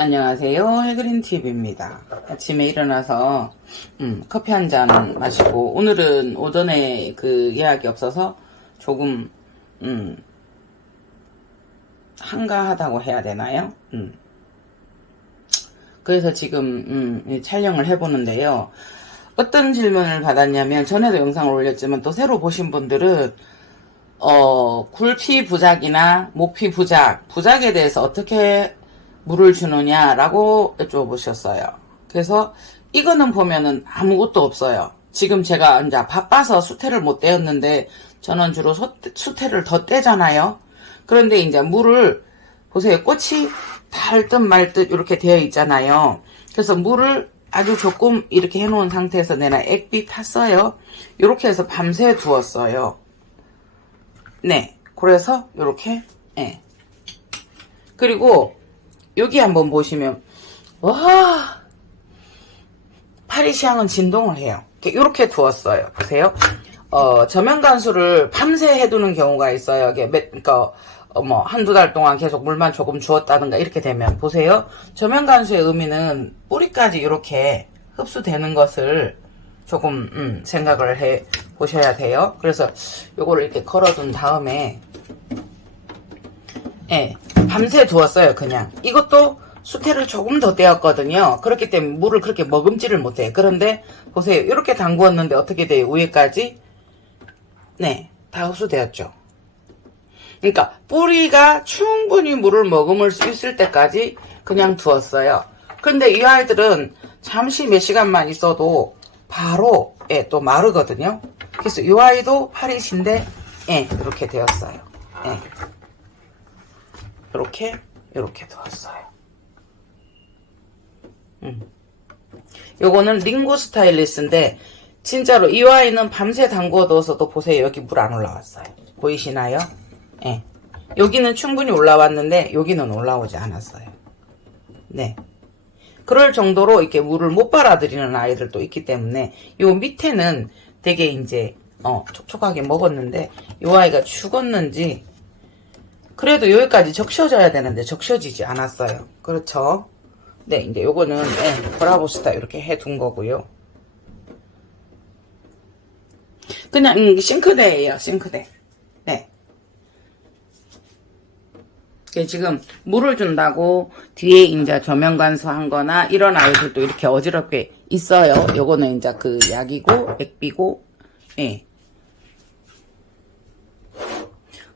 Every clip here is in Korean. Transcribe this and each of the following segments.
안녕하세요. 해그린TV입니다. 아침에 일어나서 커피 한 잔 마시고, 오늘은 오전에 그 예약이 없어서 조금 한가하다고 해야 되나요? 그래서 지금 촬영을 해보는데요. 어떤 질문을 받았냐면, 전에도 영상을 올렸지만 또 새로 보신 분들은 굴피 부작이나 목피 부작에 대해서 어떻게 물을 주느냐라고 여쭤보셨어요. 그래서 이거는 보면은 아무것도 없어요. 지금 제가 이제 바빠서 수태를 못 떼었는데, 저는 주로 수태를 더 떼잖아요. 그런데 이제 물을 보세요. 꽃이 달 듯 말 듯 이렇게 되어 있잖아요. 그래서 물을 아주 조금 이렇게 해놓은 상태에서 내가 액비 탔어요. 이렇게 해서 밤새 두었어요. 네, 그래서 이렇게. 네. 그리고 여기 한번 보시면, 와, 파리시향은 진동을 해요. 이렇게 두었어요. 보세요. 저면 간수를 밤새 해두는 경우가 있어요. 그러니까 한두 달 동안 계속 물만 조금 주었다든가 이렇게 되면, 보세요. 저면 간수의 의미는 뿌리까지 이렇게 흡수되는 것을 조금 생각을 해 보셔야 돼요. 그래서 요거를 이렇게 걸어둔 다음에, 예, 밤새 두었어요. 그냥 이것도 수태를 조금 더 떼었거든요. 그렇기 때문에 물을 그렇게 머금지를 못해요. 그런데 보세요. 이렇게 담그었는데 어떻게 돼요? 위에까지, 네, 다 흡수되었죠. 그러니까 뿌리가 충분히 물을 머금을 수 있을 때까지 그냥 두었어요. 근데 이 아이들은 잠시 몇 시간만 있어도 바로, 예, 또 마르거든요. 그래서 이 아이도 파릿인데, 예, 이렇게 되었어요. 예. 이렇게 두었어요. 요거는 링고 스타일리스인데, 진짜로 이 아이는 밤새 담궈 둬서도 보세요. 여기 물 안 올라왔어요. 보이시나요? 예. 여기는 충분히 올라왔는데 여기는 올라오지 않았어요. 네. 그럴 정도로 이렇게 물을 못 빨아들이는 아이들도 있기 때문에, 요 밑에는 되게 이제 촉촉하게 먹었는데 요 아이가 죽었는지, 그래도 여기까지 적셔져야 되는데 적셔지지 않았어요. 그렇죠? 네, 이제 요거는, 네, 브라보스타 이렇게 해둔 거고요. 그냥 싱크대예요. 싱크대. 네. 지금 물을 준다고 뒤에 이제 저면 간수한 거나 이런 아이들도 이렇게 어지럽게 있어요. 요거는 이제 그 약이고 액비고, 예.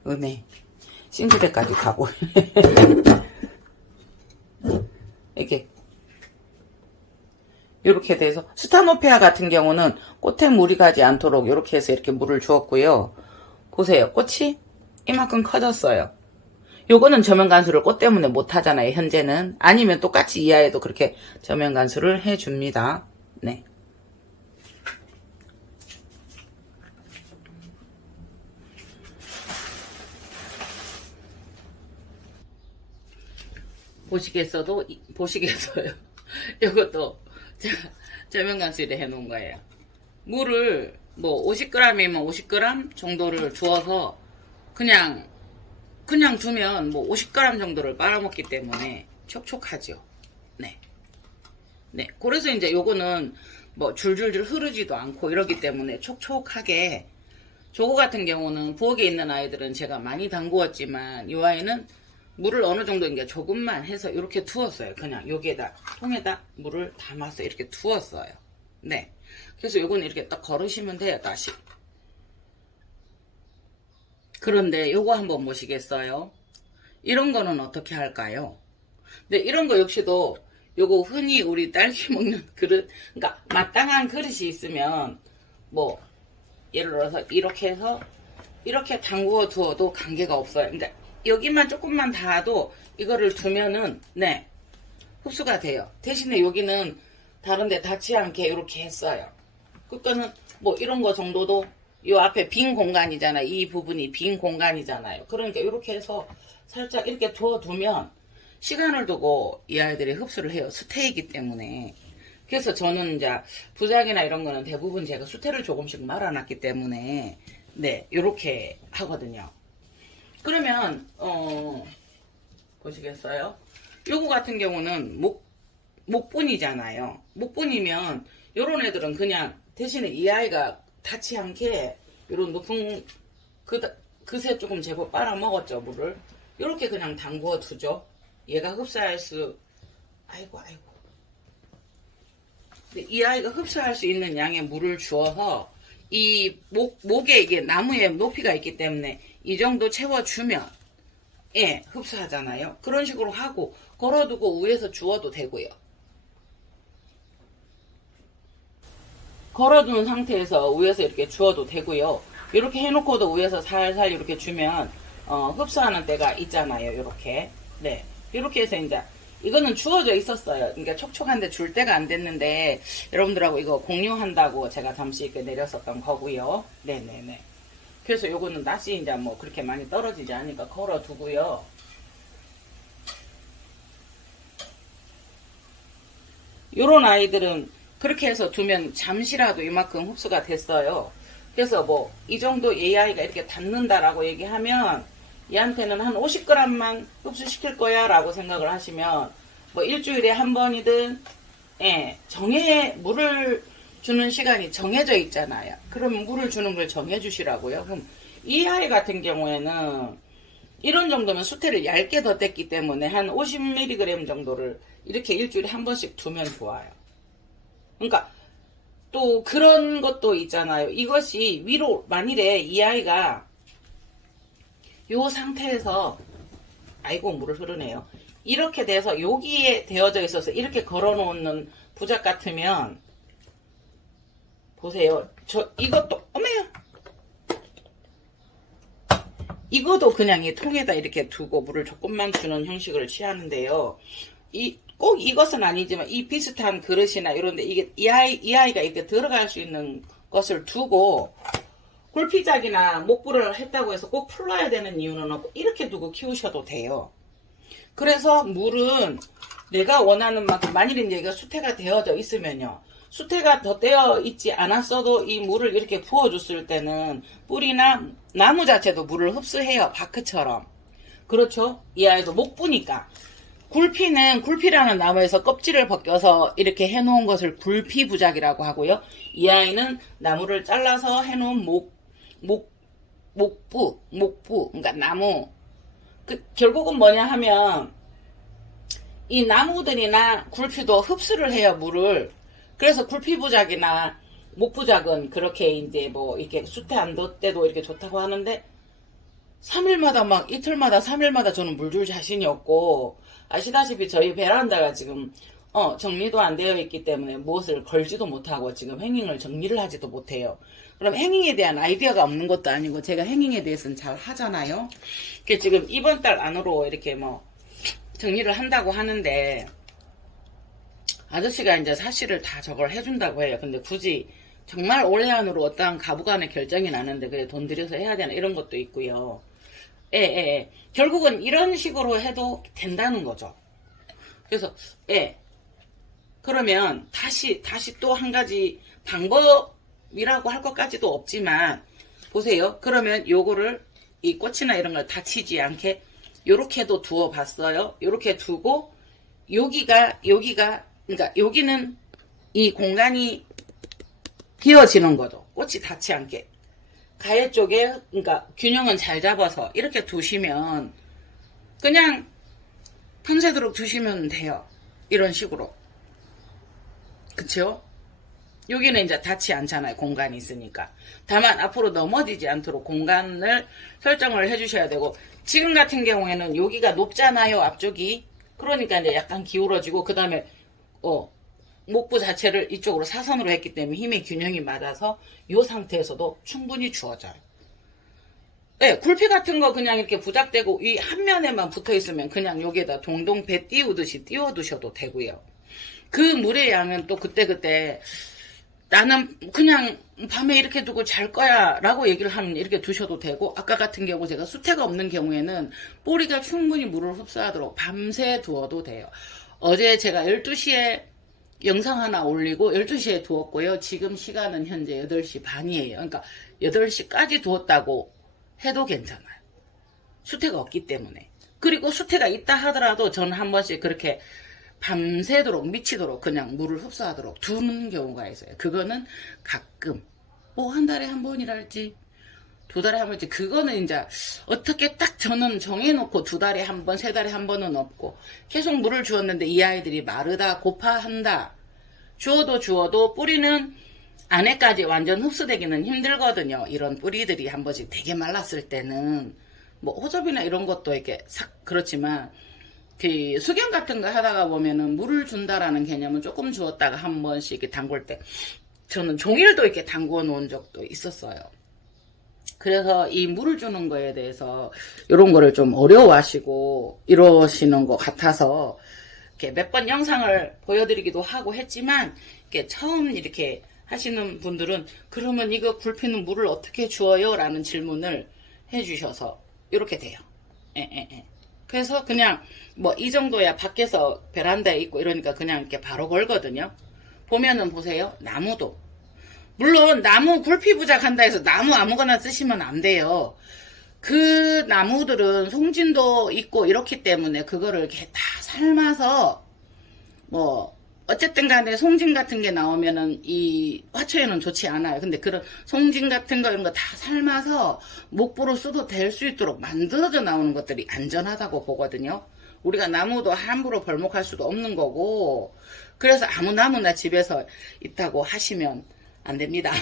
은혜. 싱크대까지 가고. 이렇게 돼서, 스타노페아 같은 경우는 꽃에 물이 가지 않도록 이렇게 해서 이렇게 물을 주었고요. 보세요. 꽃이 이만큼 커졌어요. 요거는 저면 간수를 꽃 때문에 못 하잖아요, 현재는. 아니면 똑같이 이 아이도 그렇게 저면 간수를 해줍니다. 네. 보시겠어요. 요것도 저면 간수를 해놓은 거예요. 물을 뭐 50g이면 50g 정도를 주어서 그냥 두면 뭐 50g 정도를 빨아먹기 때문에 촉촉하죠. 네. 네. 그래서 이제 요거는 뭐 줄줄줄 흐르지도 않고 이러기 때문에 촉촉하게, 저거 같은 경우는 부엌에 있는 아이들은 제가 많이 담그었지만, 이 아이는 물을 어느 정도 이제 조금만 해서 이렇게 두었어요. 그냥 여기에다, 통에다 물을 담아서 이렇게 두었어요. 네. 그래서 요거는 이렇게 딱 걸으시면 돼요, 다시. 그런데 요거 한번 보시겠어요? 이런 거는 어떻게 할까요? 근데 이런 거 역시도 요거 흔히 우리 딸기 먹는 그릇, 그러니까 마땅한 그릇이 있으면, 뭐 예를 들어서 이렇게 해서 이렇게 담그어 두어도 관계가 없어요. 그러니까 여기만 조금만 닿아도 이거를 두면은, 네, 흡수가 돼요. 대신에 여기는 다른데 닿지 않게 이렇게 했어요. 그러니까는 뭐 이런 거 정도도, 요 앞에 빈 공간이잖아요. 이 부분이 빈 공간이잖아요. 그러니까 이렇게 해서 살짝 이렇게 두어두면 시간을 두고 이 아이들이 흡수를 해요. 수태이기 때문에. 그래서 저는 이제 부작이나 이런 거는 대부분 제가 수태를 조금씩 말아놨기 때문에, 네, 요렇게 하거든요. 그러면 보시겠어요? 요거 같은 경우는 목분이잖아요. 목분이면 요런 애들은 그냥 대신에 이 아이가 닿지 않게 요런 높은 그새 조금 제법 빨아먹었죠, 물을. 요렇게 그냥 담궈 두죠. 얘가 흡수할 수, 아이고. 근데 이 아이가 흡수할 수 있는 양의 물을 주어서 이 목에 이게 나무에 높이가 있기 때문에 이 정도 채워주면 예, 흡수하잖아요. 그런 식으로 하고 걸어두고 위에서 주워도 되고요. 걸어둔 상태에서 위에서 이렇게 주워도 되고요. 이렇게 해놓고도 위에서 살살 이렇게 주면 흡수하는 때가 있잖아요. 이렇게 네, 이렇게 해서 이제 이거는 주어져 있었어요. 그러니까 촉촉한데 줄 때가 안 됐는데 여러분들하고 이거 공유한다고 제가 잠시 이렇게 내렸었던 거고요. 네네네. 그래서 요거는 낯이 이제 뭐 그렇게 많이 떨어지지 않으니까 걸어두고요. 요런 아이들은 그렇게 해서 두면 잠시라도 이만큼 흡수가 됐어요. 그래서 뭐 이 정도 AI가 이렇게 닿는다라고 얘기하면 얘한테는 한 50g만 흡수시킬 거야 라고 생각을 하시면 뭐 일주일에 한 번이든 예, 물을 주는 시간이 정해져 있잖아요. 그럼 물을 주는 걸 정해 주시라고요. 그럼 이 아이 같은 경우에는 이런 정도면 수태를 얇게 덧댔기 때문에 한 50mg 정도를 이렇게 일주일에 한 번씩 두면 좋아요. 그러니까 또 그런 것도 있잖아요. 이것이 위로 만일에 이 아이가 요 상태에서 아이고 물을 흐르네요. 이렇게 돼서 여기에 되어져 있어서 이렇게 걸어 놓는 부작 같으면 보세요. 저 이것도 어메요. 이것도 그냥 이 통에다 이렇게 두고 물을 조금만 주는 형식을 취하는데요. 꼭 이것은 아니지만 이 비슷한 그릇이나 이런데 이게 이 아이가 이렇게 들어갈 수 있는 것을 두고 굴피작이나 목불을 했다고 해서 꼭 풀러야 되는 이유는 없고 이렇게 두고 키우셔도 돼요. 그래서 물은 내가 원하는 만큼 만일 이제 이거 수태가 되어져 있으면요. 수태가 더 되어 있지 않았어도 이 물을 이렇게 부어줬을 때는 뿌리나 나무 자체도 물을 흡수해요. 바크처럼. 그렇죠? 이 아이도 목부니까. 굴피는 굴피라는 나무에서 껍질을 벗겨서 이렇게 해놓은 것을 굴피부작이라고 하고요. 이 아이는 나무를 잘라서 해놓은 목부, 그러니까 나무. 결국은 뭐냐 하면 이 나무들이나 굴피도 흡수를 해요, 물을. 그래서 굴피부작이나 목부작은 그렇게 이제 뭐 이렇게 수태 안 뒀 때도 이렇게 좋다고 하는데 3일마다 막 이틀마다 3일마다 저는 물 줄 자신이 없고 아시다시피 저희 베란다가 지금 정리도 안 되어 있기 때문에 무엇을 걸지도 못하고 지금 행잉을 정리를 하지도 못해요. 그럼 행잉에 대한 아이디어가 없는 것도 아니고 제가 행잉에 대해서는 잘 하잖아요. 그게 지금 이번 달 안으로 이렇게 뭐 정리를 한다고 하는데 아저씨가 이제 사실을 다 저걸 해준다고 해요. 근데 굳이 정말 올해 안으로 어떠한 가부간의 결정이 나는데 그래 돈 들여서 해야 되나 이런 것도 있고요. 예. 결국은 이런 식으로 해도 된다는 거죠. 그래서 그러면 다시 또 한 가지 방법이라고 할 것까지도 없지만 보세요. 그러면 요거를 이 꽃이나 이런 걸 다치지 않게 요렇게도 두어 봤어요. 요렇게 두고 여기가 그러니까 여기는 이 공간이 비어지는 거죠. 꽃이 닿지 않게. 가해 쪽에 그러니까 균형은 잘 잡아서 이렇게 두시면 그냥 밤새도록 두시면 돼요. 이런 식으로. 그쵸? 여기는 이제 닿지 않잖아요. 공간이 있으니까. 다만 앞으로 넘어지지 않도록 공간을 설정을 해주셔야 되고 지금 같은 경우에는 여기가 높잖아요. 앞쪽이. 그러니까 이제 약간 기울어지고 그 다음에 목부 자체를 이쪽으로 사선으로 했기 때문에 힘의 균형이 맞아서 이 상태에서도 충분히 주어져요. 네, 굴피 같은 거 그냥 이렇게 부작되고 이 한 면에만 붙어 있으면 그냥 여기에다 동동 배 띄우듯이 띄워두셔도 되고요. 그 물의 양은 또 그때그때 나는 그냥 밤에 이렇게 두고 잘 거야 라고 얘기를 하면 이렇게 두셔도 되고 아까 같은 경우 제가 수태가 없는 경우에는 뿌리가 충분히 물을 흡수하도록 밤새 두어도 돼요. 어제 제가 12시에 영상 하나 올리고 12시에 두었고요. 지금 시간은 현재 8시 반이에요. 그러니까 8시까지 두었다고 해도 괜찮아요. 수태가 없기 때문에. 그리고 수태가 있다 하더라도 저는 한 번씩 그렇게 밤새도록 미치도록 그냥 물을 흡수하도록 두는 경우가 있어요. 그거는 가끔 뭐 한 달에 한 번이랄지 두 달에 한 번이지, 그거는 이제 어떻게 딱 저는 정해놓고 두 달에 한 번, 세 달에 한 번은 없고 계속 물을 주었는데 이 아이들이 마르다 고파한다. 주어도 뿌리는 안에까지 완전 흡수되기는 힘들거든요. 이런 뿌리들이 한 번씩 되게 말랐을 때는 뭐 호접이나 이런 것도 이렇게 싹 그렇지만 그 수경 같은 거 하다가 보면은 물을 준다라는 개념은 조금 주었다가 한 번씩 이렇게 담글 때 저는 종일도 이렇게 담궈 놓은 적도 있었어요. 그래서 이 물을 주는 거에 대해서 이런 거를 좀 어려워하시고 이러시는 것 같아서 이렇게 몇 번 영상을 보여드리기도 하고 했지만 이렇게 처음 이렇게 하시는 분들은 그러면 이거 굴피는 물을 어떻게 주어요? 라는 질문을 해주셔서 이렇게 돼요. 그래서 그냥 뭐 이 정도야 밖에서 베란다에 있고 이러니까 그냥 이렇게 바로 걸거든요. 보면은 보세요. 나무도. 물론 나무 굴피 부작한다 해서 나무 아무거나 쓰시면 안 돼요. 그 나무들은 송진도 있고 이렇기 때문에 그거를 이렇게 다 삶아서 뭐 어쨌든 간에 송진 같은 게 나오면은 이 화초에는 좋지 않아요. 근데 그런 송진 같은 거 이런 거 다 삶아서 목보로 써도 될 수 있도록 만들어져 나오는 것들이 안전하다고 보거든요. 우리가 나무도 함부로 벌목할 수도 없는 거고, 그래서 아무 나무나 집에서 있다고 하시면 안 됩니다.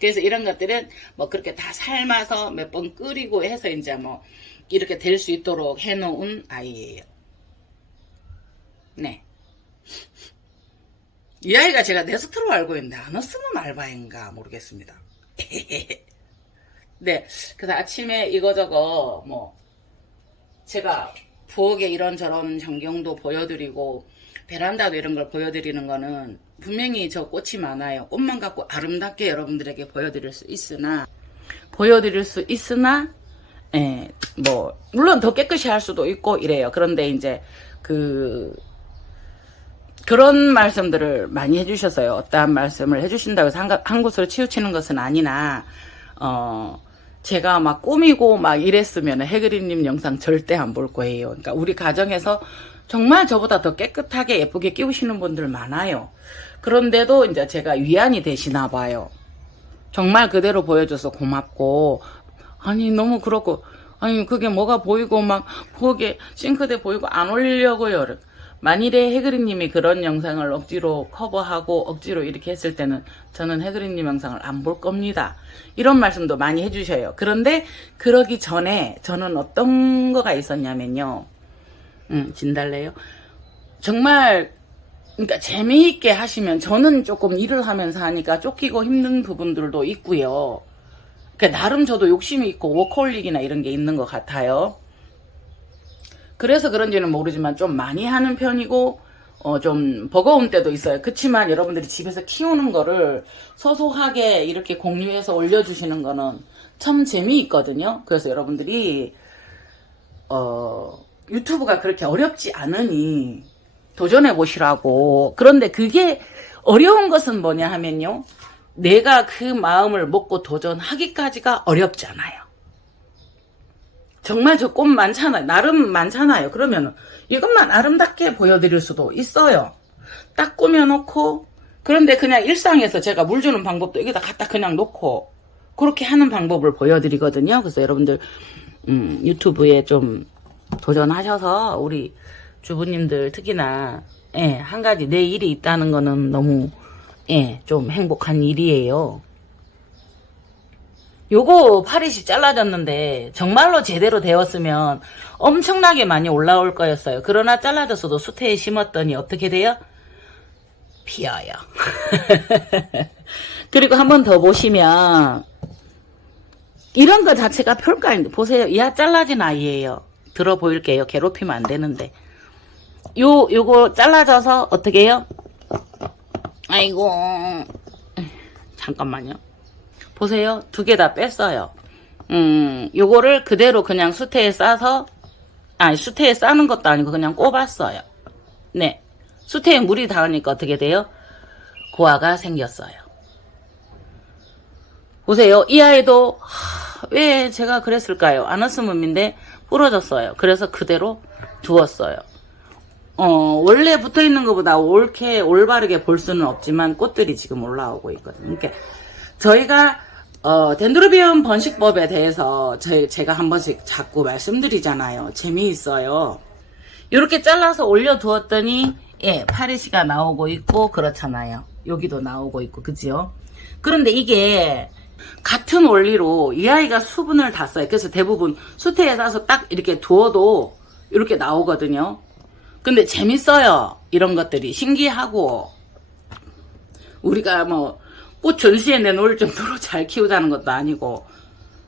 그래서 이런 것들은 뭐 그렇게 다 삶아서 몇 번 끓이고 해서 이제 뭐 이렇게 될 수 있도록 해놓은 아이예요. 네. 이 아이가 제가 네스트로 알고 있는데 아너스는 알바인가 모르겠습니다. 네. 그래서 아침에 이거저거 뭐 제가 부엌에 이런저런 전경도 보여드리고 베란다도 이런 걸 보여드리는 거는 분명히 저 꽃이 많아요. 꽃만 갖고 아름답게 여러분들에게 보여드릴 수 있으나 예, 뭐 물론 더 깨끗이 할 수도 있고 이래요. 그런데 이제 그런 말씀들을 많이 해주셨어요. 어떠한 말씀을 해주신다고 해서 한 곳으로 치우치는 것은 아니나 제가 막 꾸미고 막 이랬으면 해그리님 영상 절대 안 볼 거예요. 그러니까 우리 가정에서 정말 저보다 더 깨끗하게 예쁘게 끼우시는 분들 많아요. 그런데도 이제 제가 위안이 되시나 봐요. 정말 그대로 보여줘서 고맙고, 아니 너무 그렇고, 아니 그게 뭐가 보이고 막 부엌에 싱크대 보이고 안 올리려고요. 만일에 해그리님이 그런 영상을 억지로 커버하고 억지로 이렇게 했을 때는 저는 해그리님 영상을 안 볼 겁니다. 이런 말씀도 많이 해주셔요. 그런데 그러기 전에 저는 어떤 거가 있었냐면요. 진달래요. 정말 그러니까 재미있게 하시면, 저는 조금 일을 하면서 하니까 쫓기고 힘든 부분들도 있고요. 그러니까 나름 저도 욕심이 있고 워커홀릭이나 이런 게 있는 것 같아요. 그래서 그런지는 모르지만 좀 많이 하는 편이고 좀 버거운 때도 있어요. 그치만 여러분들이 집에서 키우는 거를 소소하게 이렇게 공유해서 올려주시는 거는 참 재미있거든요. 그래서 여러분들이 유튜브가 그렇게 어렵지 않으니 도전해 보시라고. 그런데 그게 어려운 것은 뭐냐 하면요, 내가 그 마음을 먹고 도전하기까지가 어렵잖아요. 정말 저 꽃 많잖아요. 나름 많잖아요. 그러면 이것만 아름답게 보여드릴 수도 있어요. 딱 꾸며놓고, 그런데 그냥 일상에서 제가 물 주는 방법도 여기다 갖다 그냥 놓고 그렇게 하는 방법을 보여드리거든요. 그래서 여러분들 유튜브에 좀 도전하셔서 우리 주부님들 특히나 한 가지 내 일이 있다는 거는 너무 좀 행복한 일이에요. 요거 파릿이 잘라졌는데 정말로 제대로 되었으면 엄청나게 많이 올라올 거였어요. 그러나 잘라졌어도 수태에 심었더니 어떻게 돼요? 피어요. 그리고 한 번 더 보시면 이런 거 자체가 별거아닌데 보세요. 이야 잘라진 아이예요. 들어 보일게요. 괴롭히면 안 되는데. 요거 잘라져서 어떻게 해요? 아이고, 잠깐만요. 보세요. 두 개 다 뺐어요. 요거를 그대로 그냥 수태에 싸서, 수태에 싸는 것도 아니고 그냥 꼽았어요. 네. 수태에 물이 닿으니까 어떻게 돼요? 고아가 생겼어요. 보세요. 이 아이도 왜 제가 그랬을까요? 아너스몸인데 부러졌어요. 그래서 그대로 두었어요. 원래 붙어 있는 것보다 옳게 올바르게 볼 수는 없지만 꽃들이 지금 올라오고 있거든요. 그러니까 저희가 덴드로비움 번식법에 대해서 제가 한 번씩 자꾸 말씀드리잖아요. 재미있어요. 이렇게 잘라서 올려두었더니 예, 파리시가 나오고 있고 그렇잖아요. 여기도 나오고 있고 그지요? 그런데 이게 같은 원리로 이 아이가 수분을 다 써요. 그래서 대부분 수태에 싸서 딱 이렇게 두어도 이렇게 나오거든요. 근데 재밌어요. 이런 것들이 신기하고 우리가 뭐 꽃 전시에 내놓을 정도로 잘 키우자는 것도 아니고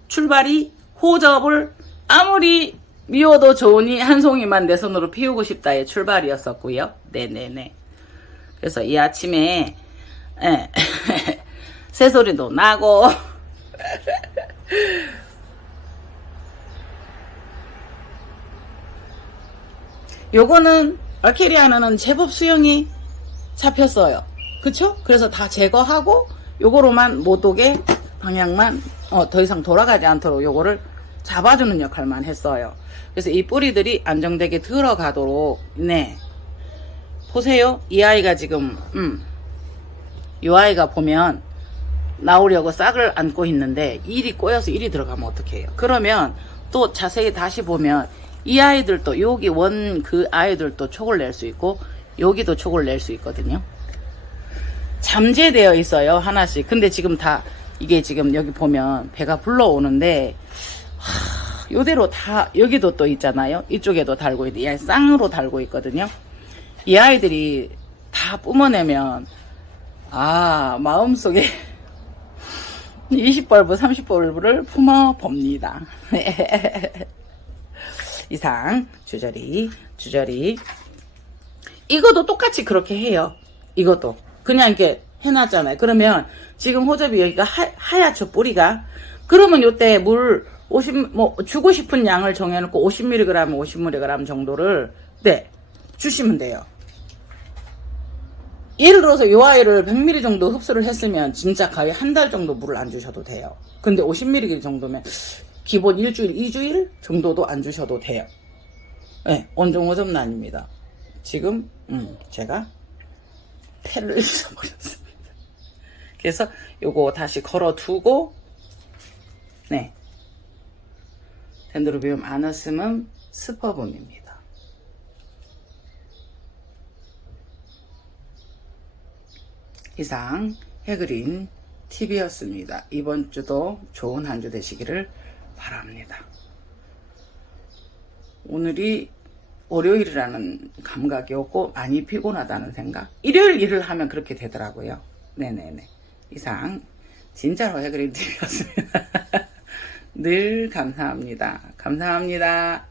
출발이 호접을 아무리 미워도 좋으니 한 송이만 내 손으로 피우고 싶다의 출발이었었고요. 네네네. 그래서 이 아침에 새소리도 나고 요거는 알케리아나는 제법 수영이 잡혔어요. 그쵸? 그래서 다 제거하고 요거로만 못 오게 방향만 더 이상 돌아가지 않도록 요거를 잡아주는 역할만 했어요. 그래서 이 뿌리들이 안정되게 들어가도록 네 보세요. 이 아이가 지금 이 아이가 보면 나오려고 싹을 안고 있는데 일이 꼬여서 일이 들어가면 어떡해요. 그러면 또 자세히 다시 보면 이 아이들도 여기 원 그 아이들도 촉을 낼 수 있고 여기도 촉을 낼 수 있거든요. 잠재되어 있어요 하나씩. 근데 지금 다 이게 지금 여기 보면 배가 불러오는데 요대로 다 여기도 또 있잖아요. 이쪽에도 달고 있는데 이 아이 쌍으로 달고 있거든요. 이 아이들이 다 뿜어내면 마음속에 20벌브 30벌브를 품어봅니다. 이상 주저리 이것도 똑같이 그렇게 해요. 이것도 그냥 이렇게 해놨잖아요. 그러면 지금 호접이 여기가 하얗죠 뿌리가. 그러면 요때 물 주고 싶은 양을 정해놓고 50mg 50mg 정도를 네 주시면 돼요. 예를 들어서 요 아이를 100ml 정도 흡수를 했으면 진짜 거의 한 달 정도 물을 안 주셔도 돼요. 근데 50ml 정도면 기본 일주일 2주일 정도도 안 주셔도 돼요. 네, 온종 호접은 아닙니다. 지금 제가 패를 잊어버렸습니다. 그래서 요거 다시 걸어두고 네 덴드로비움 아너슴은 스퍼붐입니다. 이상 해그린 TV였습니다. 이번 주도 좋은 한 주 되시기를 바랍니다. 오늘이 월요일이라는 감각이 없고 많이 피곤하다는 생각. 일요일 일을 하면 그렇게 되더라고요. 네네네. 이상 진짜로 해그린 TV였습니다. 늘 감사합니다. 감사합니다.